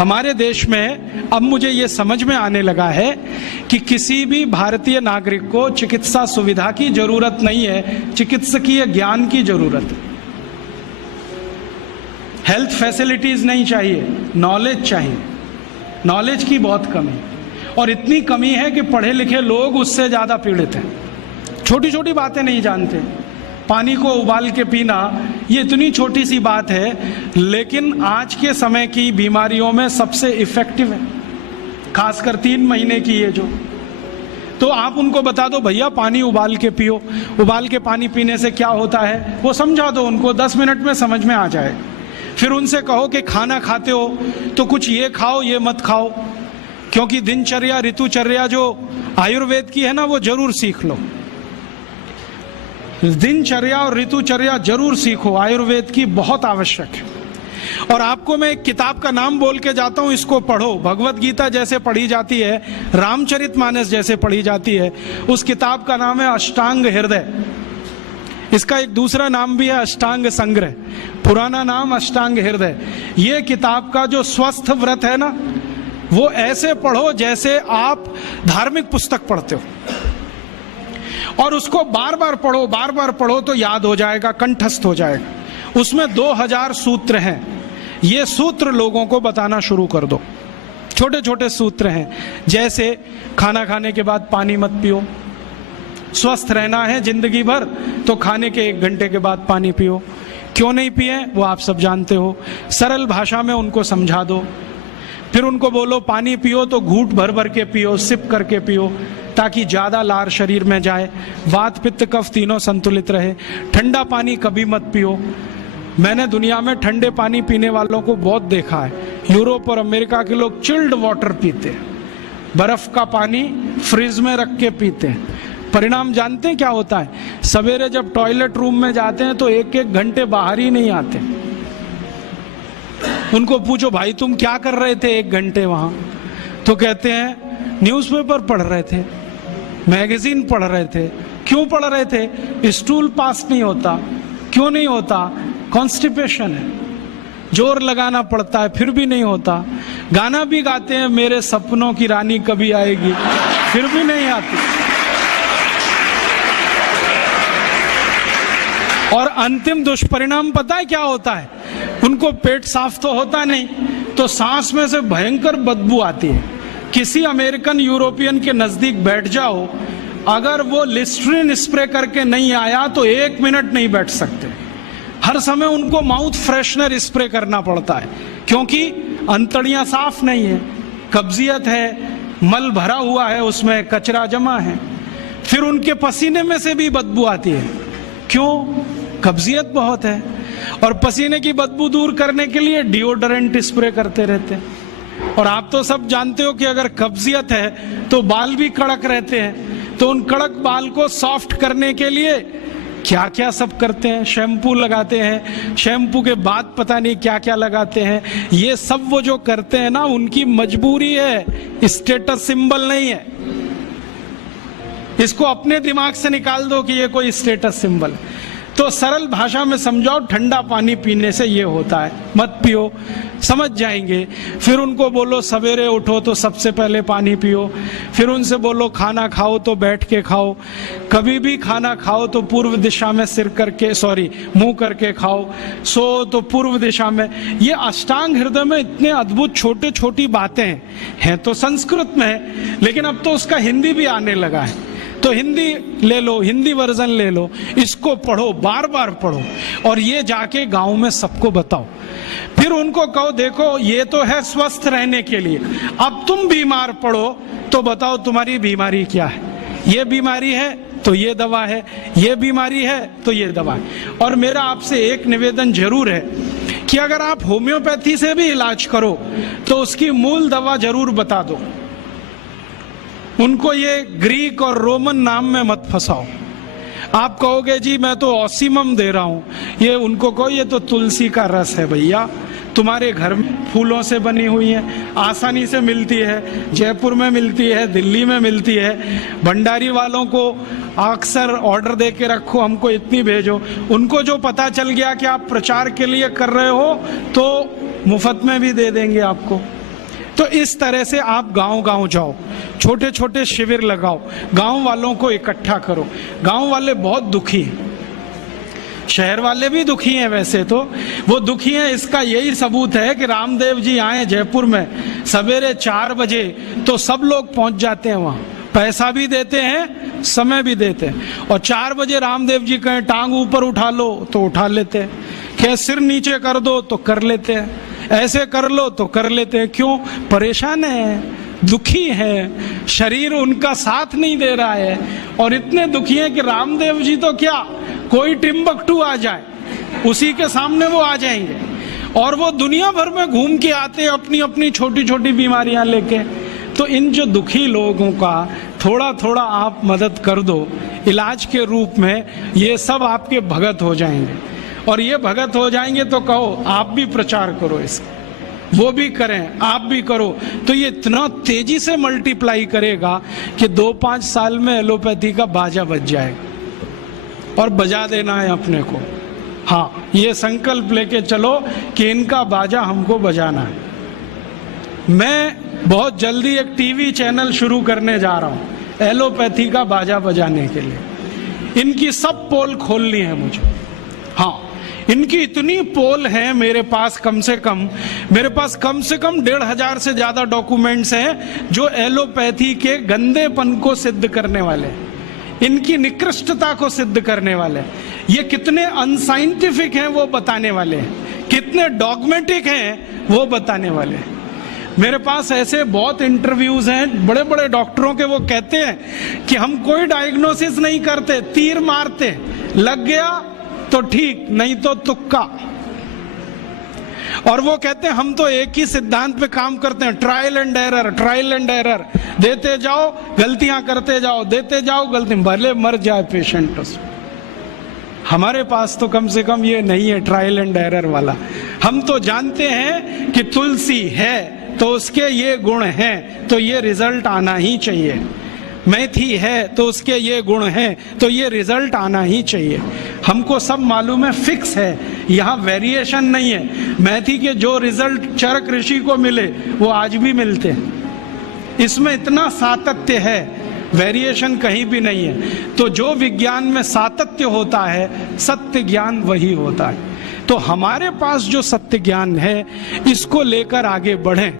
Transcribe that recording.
हमारे देश में अब मुझे ये समझ में आने लगा है कि किसी भी भारतीय नागरिक को चिकित्सा सुविधा की जरूरत नहीं है, चिकित्सकीय ज्ञान की जरूरत है। हेल्थ फैसिलिटीज नहीं चाहिए, नॉलेज चाहिए। नॉलेज की बहुत कमी, और इतनी कमी है कि पढ़े लिखे लोग उससे ज्यादा पीड़ित हैं। छोटी छोटी बातें नहीं जानते। पानी को उबाल के पीना, ये इतनी छोटी सी बात है, लेकिन आज के समय की बीमारियों में सबसे इफेक्टिव है, खासकर 3 महीने की ये जो। तो आप उनको बता दो भैया पानी उबाल के पियो, उबाल के पानी पीने से क्या होता है वो समझा दो उनको, 10 मिनट में समझ में आ जाए। फिर उनसे कहो कि खाना खाते हो तो कुछ ये खाओ ये मत खाओ, क्योंकि दिनचर्या ऋतुचर्या जो आयुर्वेद की है ना, वो जरूर सीख लो। दिनचर्या और ऋतुचर्या जरूर सीखो, आयुर्वेद की बहुत आवश्यक है। और आपको मैं एक किताब का नाम बोल के जाता हूं, इसको पढ़ो। भगवत गीता जैसे पढ़ी जाती है, रामचरितमानस जैसे पढ़ी जाती है, उस किताब का नाम है अष्टांग हृदय। इसका एक दूसरा नाम भी है अष्टांग संग्रह, पुराना नाम अष्टांग हृदय। ये किताब का जो स्वस्थ व्रत है ना, वो ऐसे पढ़ो जैसे आप धार्मिक पुस्तक पढ़ते हो, और उसको बार बार पढ़ो, बार बार पढ़ो तो याद हो जाएगा, कंठस्थ हो जाएगा। उसमें 2000 सूत्र हैं। ये सूत्र लोगों को बताना शुरू कर दो। छोटे छोटे सूत्र हैं, जैसे खाना खाने के बाद पानी मत पियो, स्वस्थ रहना है जिंदगी भर तो खाने के 1 घंटे के बाद पानी पियो। क्यों नहीं पिए वो आप सब जानते हो, सरल भाषा में उनको समझा दो। फिर उनको बोलो पानी पियो तो घूंट भर भर के पियो, सिप करके पियो, ताकि ज्यादा लार शरीर में जाए, वात पित्त कफ तीनों संतुलित रहे। ठंडा पानी कभी मत पियो। मैंने दुनिया में ठंडे पानी पीने वालों को बहुत देखा है। यूरोप और अमेरिका के लोग चिल्ड वाटर पीते हैं, बर्फ का पानी फ्रिज में रख के पीते हैं। परिणाम जानते हैं क्या होता है? सवेरे जब टॉयलेट रूम में जाते हैं तो 1-1 घंटे बाहर ही नहीं आते। उनको पूछो भाई तुम क्या कर रहे थे 1 घंटे वहां? तो कहते हैं न्यूज़पेपर पढ़ रहे थे, मैगजीन पढ़ रहे थे। क्यों पढ़ रहे थे? स्टूल पास नहीं होता। क्यों नहीं होता? कॉन्स्टिपेशन है, जोर लगाना पड़ता है फिर भी नहीं होता। गाना भी गाते हैं मेरे सपनों की रानी कभी आएगी, फिर भी नहीं आती। और अंतिम दुष्परिणाम पता है क्या होता है? उनको पेट साफ तो होता नहीं, तो सांस में से भयंकर बदबू आती है। किसी अमेरिकन यूरोपियन के नजदीक बैठ जाओ, अगर वो लिस्ट्रीन स्प्रे करके नहीं आया तो 1 मिनट नहीं बैठ सकते। हर समय उनको माउथ फ्रेशनर स्प्रे करना पड़ता है, क्योंकि अंतड़ियां साफ नहीं है, कब्जियत है, मल भरा हुआ है, उसमें कचरा जमा है। फिर उनके पसीने में से भी बदबू आती है। क्यों? कब्जियत बहुत है। और पसीने की बदबू दूर करने के लिए डिओडोरेंट स्प्रे करते रहते हैं। और आप तो सब जानते हो कि अगर कब्जियत है तो बाल भी कड़क रहते हैं, तो उन कड़क बाल को सॉफ्ट करने के लिए क्या क्या सब करते हैं। शैम्पू लगाते हैं, शैम्पू के बाद पता नहीं क्या क्या लगाते हैं। ये सब वो जो करते हैं ना, उनकी मजबूरी है, स्टेटस सिंबल नहीं है। इसको अपने दिमाग से निकाल दो कि ये कोई स्टेटस सिंबल है। तो सरल भाषा में समझाओ, ठंडा पानी पीने से ये होता है, मत पियो, समझ जाएंगे। फिर उनको बोलो सवेरे उठो तो सबसे पहले पानी पियो। फिर उनसे बोलो खाना खाओ तो बैठ के खाओ, कभी भी खाना खाओ तो पूर्व दिशा में मुंह करके खाओ, सो तो पूर्व दिशा में। ये अष्टांग हृदय में इतने अद्भुत छोटे छोटी बातें हैं तो संस्कृत में है, लेकिन अब तो उसका हिंदी भी आने लगा है। तो हिंदी ले लो, हिंदी वर्जन ले लो, इसको पढ़ो, बार बार पढ़ो, और ये जाके गांव में सबको बताओ। फिर उनको कहो देखो ये तो है स्वस्थ रहने के लिए, अब तुम बीमार पड़ो तो बताओ तुम्हारी बीमारी क्या है। ये बीमारी है तो ये दवा है, ये बीमारी है तो ये दवा है। और मेरा आपसे एक निवेदन जरूर है कि अगर आप होम्योपैथी से भी इलाज करो तो उसकी मूल दवा जरूर बता दो। उनको ये ग्रीक और रोमन नाम में मत फंसाओ। आप कहोगे जी मैं तो ऑसिमम दे रहा हूं, ये उनको कहो ये तो तुलसी का रस है भैया, तुम्हारे घर में फूलों से बनी हुई है, आसानी से मिलती है, जयपुर में मिलती है, दिल्ली में मिलती है। भंडारी वालों को अक्सर ऑर्डर दे के रखो, हमको इतनी भेजो। उनको जो पता चल गया कि आप प्रचार के लिए कर रहे हो तो मुफ्त में भी दे देंगे आपको। तो इस तरह से आप गांव गांव जाओ, छोटे छोटे शिविर लगाओ, गांव वालों को इकट्ठा करो। गांव वाले बहुत दुखी हैं, शहर वाले भी दुखी हैं, वैसे तो वो दुखी हैं। इसका यही सबूत है कि रामदेव जी आए जयपुर में सवेरे 4 बजे तो सब लोग पहुंच जाते हैं वहां, पैसा भी देते हैं, समय भी देते हैं। और 4 बजे रामदेव जी कहें टांग ऊपर उठा लो तो उठा लेते हैं, कहें सिर नीचे कर दो तो कर लेते हैं, ऐसे कर लो तो कर लेते हैं। क्यों? परेशान है, दुखी है, शरीर उनका साथ नहीं दे रहा है। और इतने दुखी हैं कि रामदेव जी तो क्या, कोई टिम्बकटू आ जाए उसी के सामने वो आ जाएंगे। और वो दुनिया भर में घूम के आते हैं अपनी अपनी छोटी छोटी बीमारियां लेके। तो इन जो दुखी लोगों का थोड़ा थोड़ा आप मदद कर दो इलाज के रूप में, ये सब आपके भगत हो जाएंगे। और ये भगत हो जाएंगे तो कहो आप भी प्रचार करो इसका, वो भी करें, आप भी करो, तो ये इतना तेजी से मल्टीप्लाई करेगा कि 2-5 साल में एलोपैथी का बाजा बज जाएगा। और बजा देना है अपने को। हाँ, ये संकल्प लेके चलो कि इनका बाजा हमको बजाना है। मैं बहुत जल्दी एक टीवी चैनल शुरू करने जा रहा हूं एलोपैथी का बाजा बजाने के लिए। इनकी सब पोल खोलनी है मुझे। हाँ, इनकी इतनी पोल है मेरे पास, कम से कम 1,500 से ज्यादा डॉक्यूमेंट्स हैं जो एलोपैथी के गंदेपन को सिद्ध करने वाले, इनकी निकृष्टता को सिद्ध करने वाले, ये कितने अनसाइंटिफिक हैं वो बताने वाले हैं, कितने डॉगमेटिक हैं वो बताने वाले हैं। मेरे पास ऐसे बहुत इंटरव्यूज हैं बड़े बड़े डॉक्टरों के, वो कहते हैं कि हम कोई डायग्नोसिस नहीं करते, तीर मारते, लग गया तो ठीक, नहीं तो तुक्का। और वो कहते हैं हम तो एक ही सिद्धांत पे काम करते हैं, ट्रायल एंड एरर, देते जाओ गलतियां करते जाओ, देते जाओ गलती, भले मर जाए पेशेंट उसमें। हमारे पास तो कम से कम ये नहीं है ट्रायल एंड एरर वाला। हम तो जानते हैं कि तुलसी है तो उसके ये गुण हैं तो ये रिजल्ट आना ही चाहिए, मेथी है तो उसके ये गुण हैं तो ये रिजल्ट आना ही चाहिए। हमको सब मालूम है, फिक्स है, यहाँ वेरिएशन नहीं है। मेथी के जो रिजल्ट चरक ऋषि को मिले वो आज भी मिलते हैं। इसमें इतना सातत्य है, वेरिएशन कहीं भी नहीं है। तो जो विज्ञान में सातत्य होता है, सत्य ज्ञान वही होता है। तो हमारे पास जो सत्य ज्ञान है इसको लेकर आगे बढ़ें।